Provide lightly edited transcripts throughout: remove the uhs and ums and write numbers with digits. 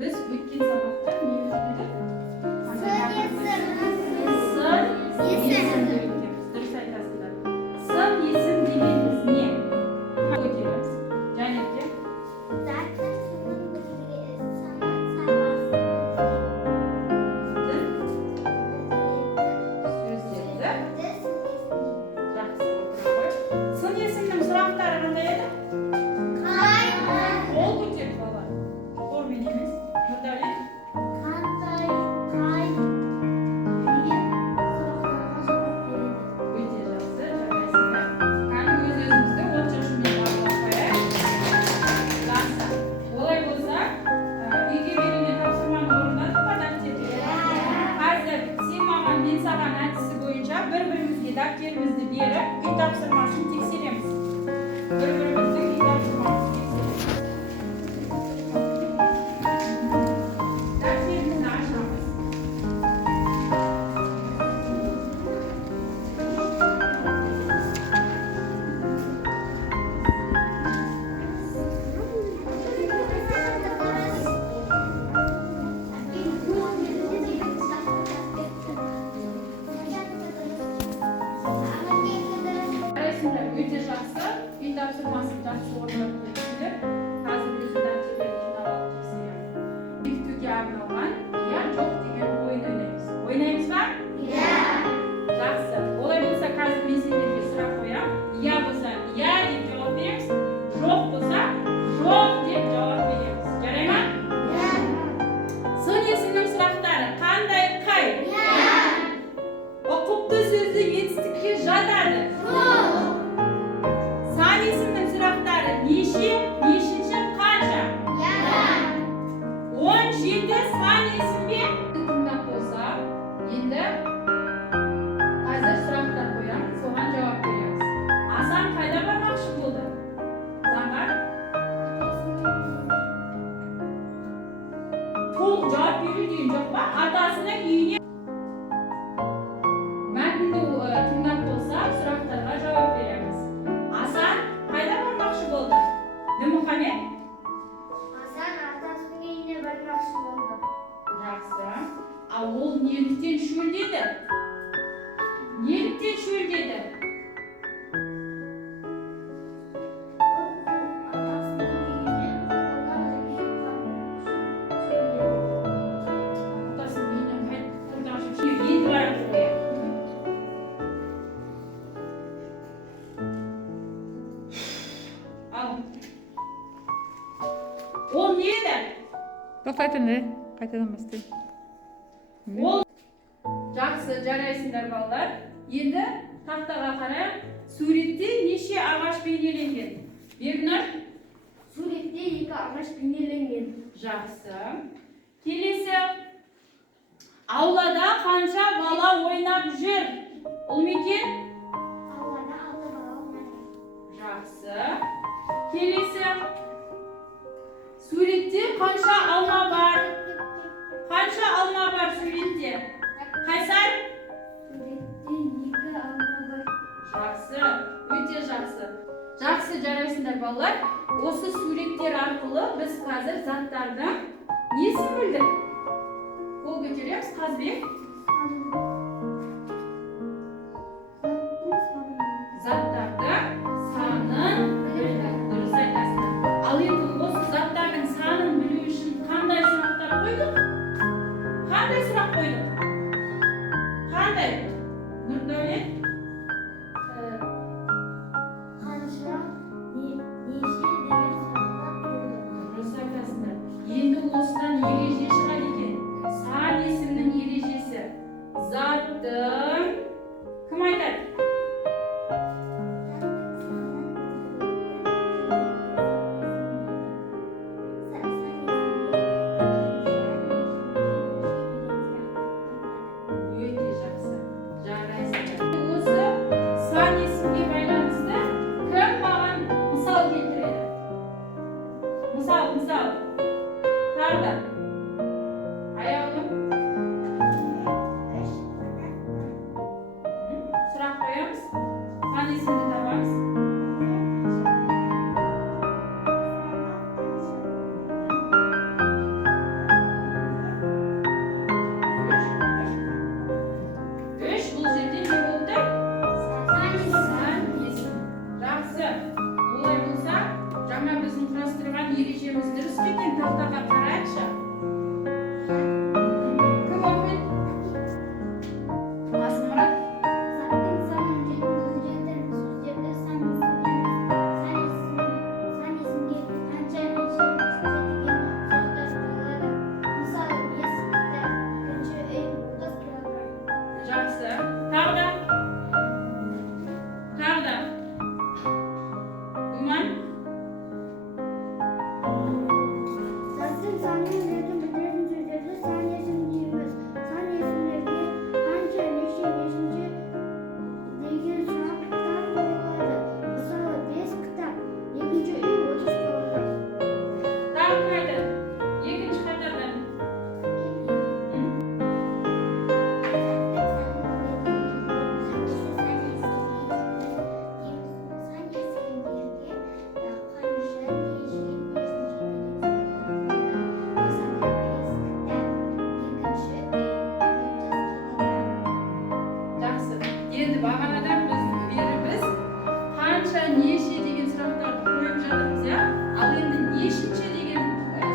Biz o'tgan saboqda ne o'tdik? Сын есім деп o'tamiz. Durs aytasizlar. Сын есім deganimiz ne? Nima o'tamiz? Janatga? Сын есімнің сұрақтары қандай еді? Қол көтеріп бала. Қолмен емес. Нұрдәулет. Өте жақсы, жарайсыңдар. Кәні өз-өзімізді от шашумен барлап қояйық. Жақсы. Олай болса, үйге берілген тапсырманы орындадық па дәптерге? Қазір сен маған, мен саған әдісі бойынша бір-бірімізге дәптерімізді беріп, үй тапсырмасын тексереміз. Бір-біріміздің үй тапсырмасын тексереміз. Дәптерімізді ашамыз. Жарайсыңдар, өте жақсы. Үй тапсырмасын жақсы орындап келесіңдер. Қазір өзі дәптерді жинап алып тексереміз. Бекітуге арналған иә жоқ деген ойын ойнаймыз. Ойнаймыз ба? Жақсы. Олай болса, қазір мен сендерге сұрақ қоямын. Иә болса, иә деп жауап береміз. Жоқ болса, жоқ деп жауап береміз. Жарай ма? Сын есімнің сұрақтары қандай қай? Ұқыпты сөзді етістікке жатады. Сан есімнің сұрақтары неше, нешінші, қанша? 17 сан есім бе? Тыңдап болса, енді қазір сұрақтар қоямыз, соған жауап береміз. Асан қайда бармақшы болды? Заңғар? Толық жауап беру дейін жоқ па? Атасының үйіне. Мәтінді тыңдап болса, сұрақтарға жауап береміз. Асан қайда бармақшы болды? Дінмұхамед? Жақсы. Ал ол неліктен шөлдеді? Неліктен шөлдеді? Атасының үйінен қайтып құрдан жүріп, енді барып қояйық. Ал. Ол не еді? Тоқтайтын, қайтадан бастайын. Ол жақсы, жарайсыңдар балалар. Енді тақтаға қарайық. Суретте неше ағаш бейнеленген? Бернар? Суретте 2 ағаш бейнеленген. Жақсы. Келесі. Аулада қанша бала ойнап жүр? Ұлмекен? Аулада 6 бала ойнайды. Жақсы. Келесі. Суретте қанша алма бар? Қанша алма бар суретте? Қайсар? Суретте 2 алма бар. Жақсы, өте жақсы. Жақсы, жарайсыңдар балалар. Осы суреттер арқылы біз қазір заттардың несін білдік? Қол көтереміз, Қазбек. Заттардың санын білдік. Дұрыс айтасыңдар. Ал енді осы заттардың санын білу үшін қандай сұрақтар қойдық? Қандай сұрақ қойдық? Қандай? Нұрдәулет? Қанша, неше деген сұрақтар қойды. Дұрыс айтасыңдар. Енді осыдан ереже шығады екен. Сан есімнің ережесі. Заттың кім айтады? Өте жақсы. Жарайсыңдар. Осы сан есімге байланысты кім маған мысал келтіреді? Мысал. Тағы да. тақтаға қарайықшы. Кім оқиды? Асмұрат. Заттың санын жеткізетін сөздерді сан есімге қанша жеткізген сұрақтар қойылады. Мысалы, бес кітап, бірінші үй 30 килограмм. Жақсы. Тағы да. Думан. Заттың санын білетін сөздерді сан есімдейміз. Сан есімдерге қанша, нешінші деген сұрақтар қойылады. Мысалы, бес кітап, екінші үй 30 килограмм. Тағы кім айтады? Екінші қатардан. Жақсы. Енді бағанадан біз қанша, неше деген сұрақтарды қойып жатырмыз, иә? Ал енді нешінші деген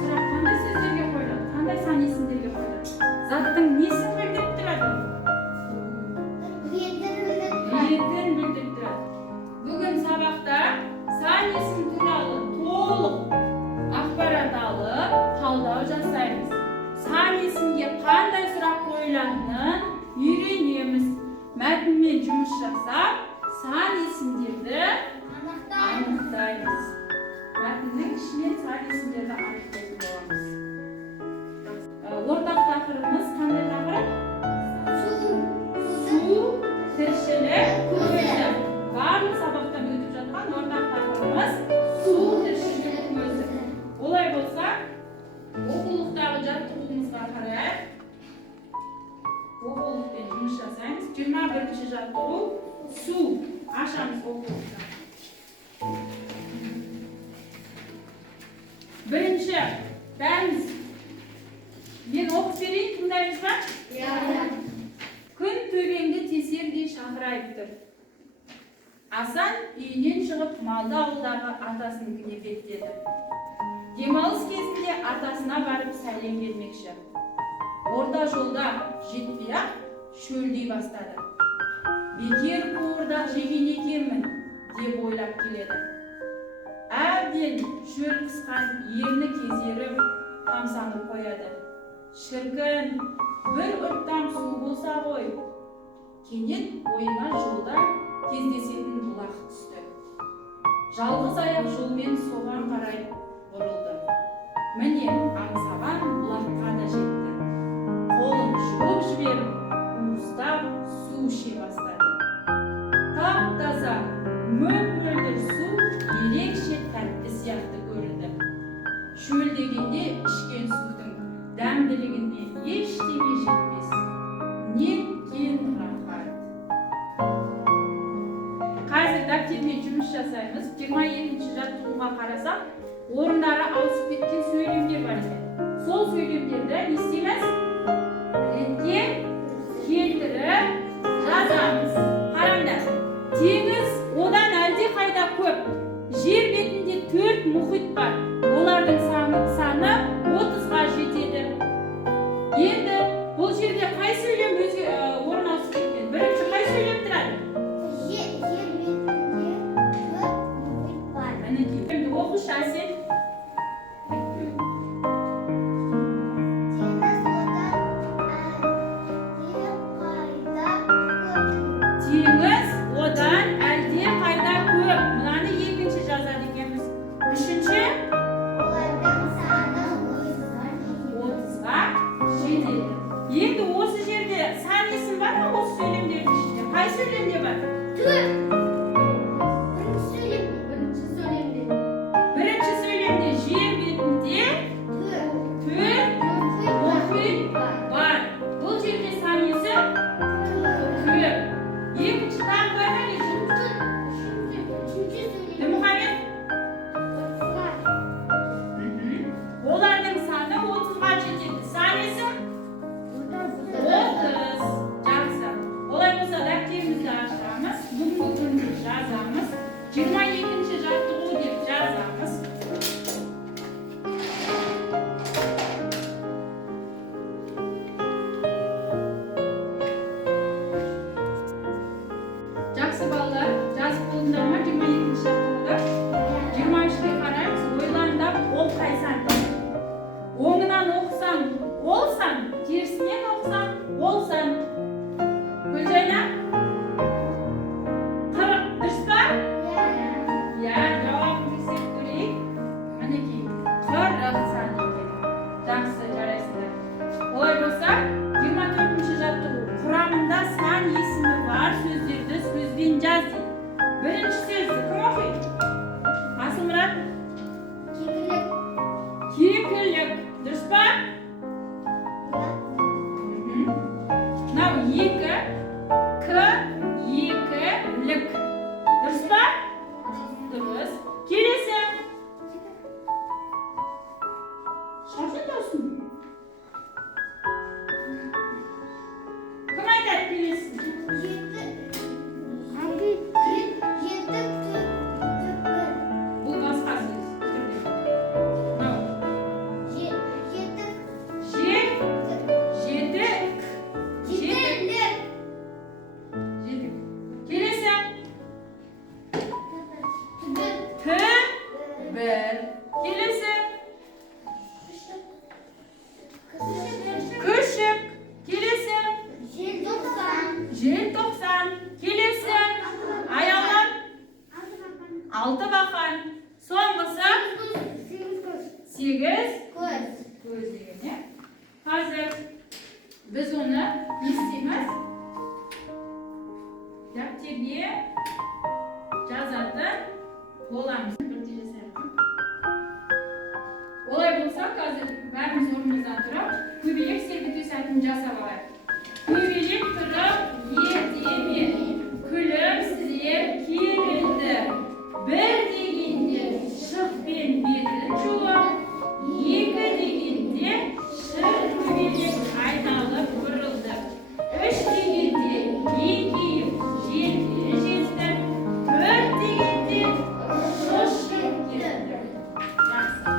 сұрақ қандай сөздерге қойылады? Қандай сан есімдерге қойылады? Заттың несін білдіріп тұрады? Ретін білдіріп тұрады. Бүгін сабақта сан есім туралы толық ақпарат алып, талдау жасаймыз. Сан есімге қандай сұрақ қойылатынын үйренеміз. Мәтінмен жұмыс жасап, сан есімдерді анықтаймыз. Мәтіннің ішінен сан есімдерді анықтайтын боламыз. Ортақ тақырыбымыз қандай тақырып? Су, тіршілік, көзі. Барлық сабақтан өтіп жатқан ортақ тақырыбымыз су, тіршілік, көзі. Олай болса, оқулықтағы жаттығуымызға қарай оқулықпен жұмыс жасаймыз. 21-ші жаттығу су. Ашамыз оқулықты. Бірінші, бәріміз мен оқып берейін, тыңдаймыз ба? Күн төбеңді тесердей шақырайып тұр. Асан үйінен шығып малды ауылдағы атасыныкіне беттеді. Демалыс кезінде атасына барып сәлем бермекші. Орта жолда жетпей-ақ шөлдей бастады. Бекер қуырдақ жеген екенмін деп ойлап келеді. Әбден шөл қысқан ерні кезеріп, тамсанып қояды. Шіркін, бір ұрттам су болса ғой. Кенет ойына жолда кездесетін бұлақ түсті. Жалғыз аяқ жолмен соған қарай бұрылды. Міне аңсаған бұлаққа да жетті. Қолын жуып жіберіп, уыстап су іше бастады. Тап-таза, мөп-мөлдір су ерекше тәтті сияқты көрінді. Шөл дегенде ішкен судың дәмділігіне ештеме жетпес. Неткен рахат. Қазір дәптермен жұмыс жасаймыз. 22-ші жаттығуға қарасақ, орындары ауысып кеткен сөйлемдер бар екен. Сол сөйлемдерді не істейміз? Ретке келтіріп жазамыз. Қараңдар. Теңіз одан әлде қайда көп. Жер бетінде 4 мұхит бар. Олардың саны 30-ға жетеді. Енді бұл жерде қай сөйлем орын алып кеткен? Бірінші қай сөйлем тұрады? Жер бетінде 4 мұхит бар. Мінекей. Енді оқышы Әсел. tersine okusan olsan. Gülceynep. 40 dürüst mü? Ya cevabını desek göreyik. Maneki 40 saniye. Жақсы жарайсыздар. Олай болса 24-ші жаттығу. Құрамында сан есімі бар сөздерді сөзбен жаз дейді. Бірінші сөзді кім оқиды? Асылмұрат? Кекілік. Дұрыс па? Мынау екі лік. Дұрыс па? Дұрыс. Келесі. Шашын даусын. Кім айтады келесін? Бұл басқа сөз. Мынау. Жетік. Келесі. Бір. Келесі. Күшік. Келесі. Желтоқсан. Келесі. Аяулап. Алтыбақан. Соңғысы. 8 көз деген, иә? Қазір біз оны не істейміз? Дәптерге жазатын боламыз. Олай болса, қазір бәріміз орнымыздан тұрып, көбелек серпіту сәтін жасап алайық. Көбелек тұрып, ертеме, күлімсіреп керілді. Бір дегенде шықпен бетін жуып, екі дегенде шыр көбелек айналып бұрылды. Үш дегенде еңкейіп желкері жезді. Төрт дегенде шошып кетті. Жақсы.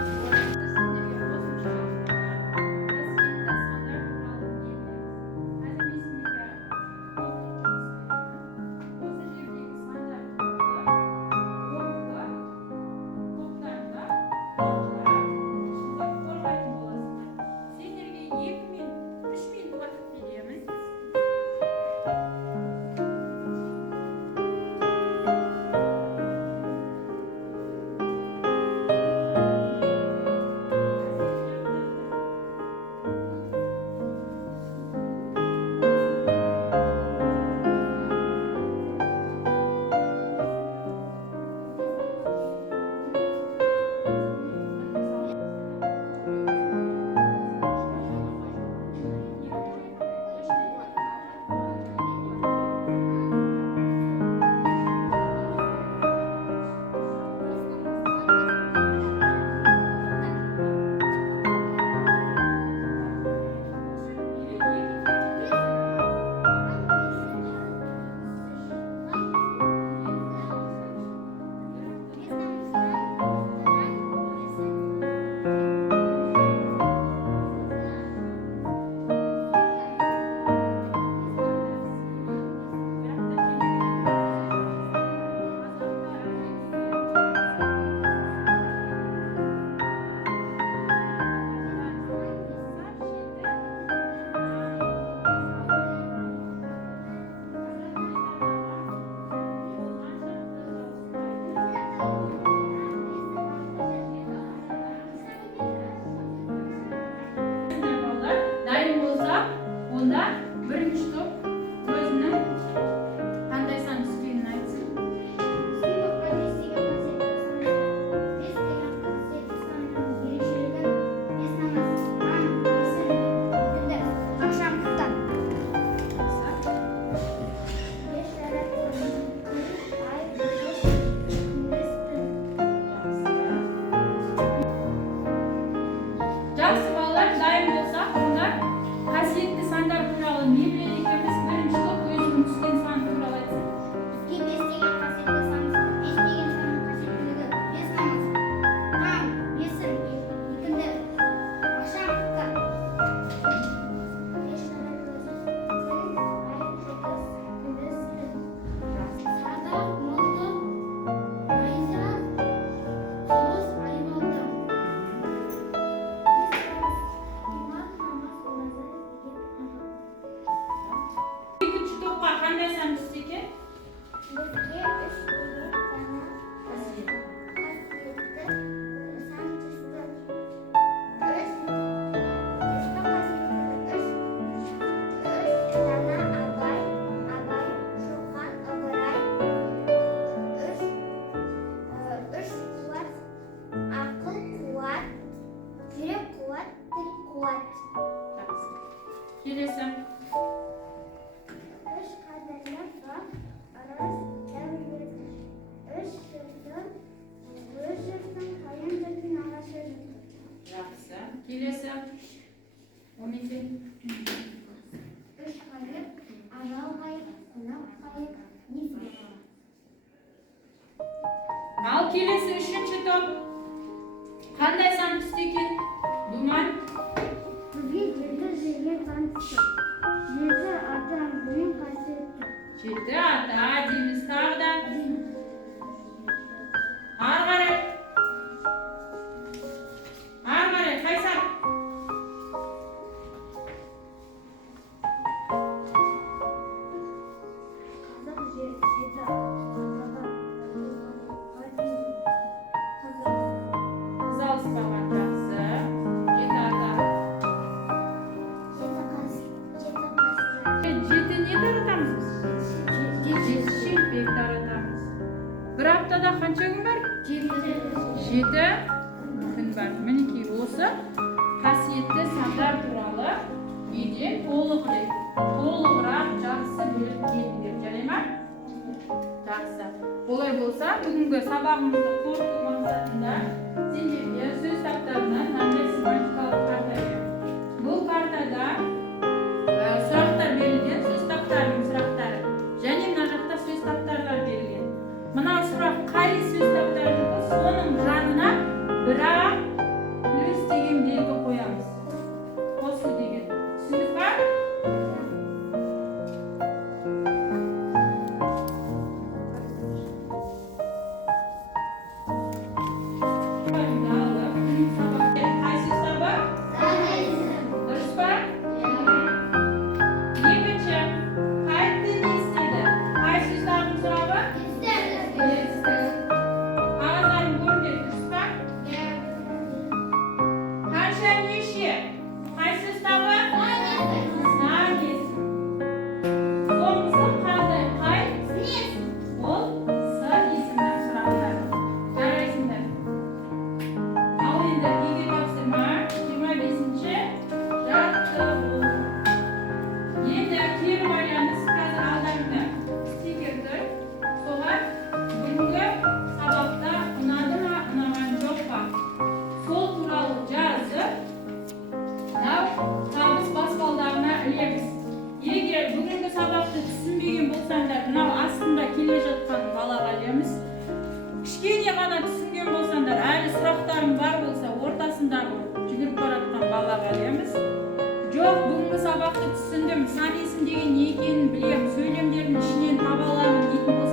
Қуат. Жақсы. Келесі. Үш қадірлі бақ, ырыс, дәулет. Үш жұртың, өз жұртың, қайын жұртың, ағашы жұртың. Жақсы. Келесі. 12. Үш қайық, арал қайық, қонақ қайық, нефрит. Ал келесі үшінші топ. Қандай сан түсті екен? Думан. Бізге жеті жерге сан түсті. Жеті ата ең қасиетті. 7 ата дейміз тағы да. Ары қарай. Ары қарай. Қайсар. Қазақ жеті атаға қазақ. Қыз алыспаған. Жақсы. 7 ата. Жеті не таратамыз біз? Жеті шелпек таратамыз. Бір аптада қанша күн бар? 7 күн бар. Мінекей осы қасиетті сандар туралы үйде толығырақ жақсы біліп келіңдер. Жарай ма? Жақсы. Олай болса, бүгінгі сабағымызды қорыту мақсатында сендерге сөз таптарынан мынандай семантикалық карта беремін. Бұл картада сұрақтар берілген, сөз таптарының сұрақтары. Және мына жақта сөз таптарлар берілген. Мына сұрақ қай сөз таптарынікі, соның жанына бірақ плюс деген белгі қоямыз. Қосу деген. Түсіндік па? Қай сөз табы? Дұрыс па? Екінші, қайтты не істеді? Қай сөз табының сұрағы? Есті. Қағаздарын көріңдер, дұрыс па? Қанша неше? Қай сөз табы? Сан есім. Соңғысы қандай? Қай? Ол с есімнің сұрақтары. Жарайсыңдар. Ал енді үйге тапсырма 25-ші жаттығу. Енді кері байланыс қазір алдарыңда стикер тұр. Соған бүгінгі сабақта ұнады ма, ұнаған жоқ па? Сол туралы жазып, мынау табыс баспалдағына ілеміз. Егер бүгінгі сабақты түсінбеген болсаңдар, мынау астында келе жатқан балаға ілеміз. Кішкене ғана түсінген болсаңдар, әлі сұрақтарың бар болса, ортасындағы жүгіріп баратқан балаға ілеміз. Жоқ, бүгінгі сабақты түсіндім, сан есім деген не екенін білем, сөйлемдердің ішінен таба аламын дейтін болса,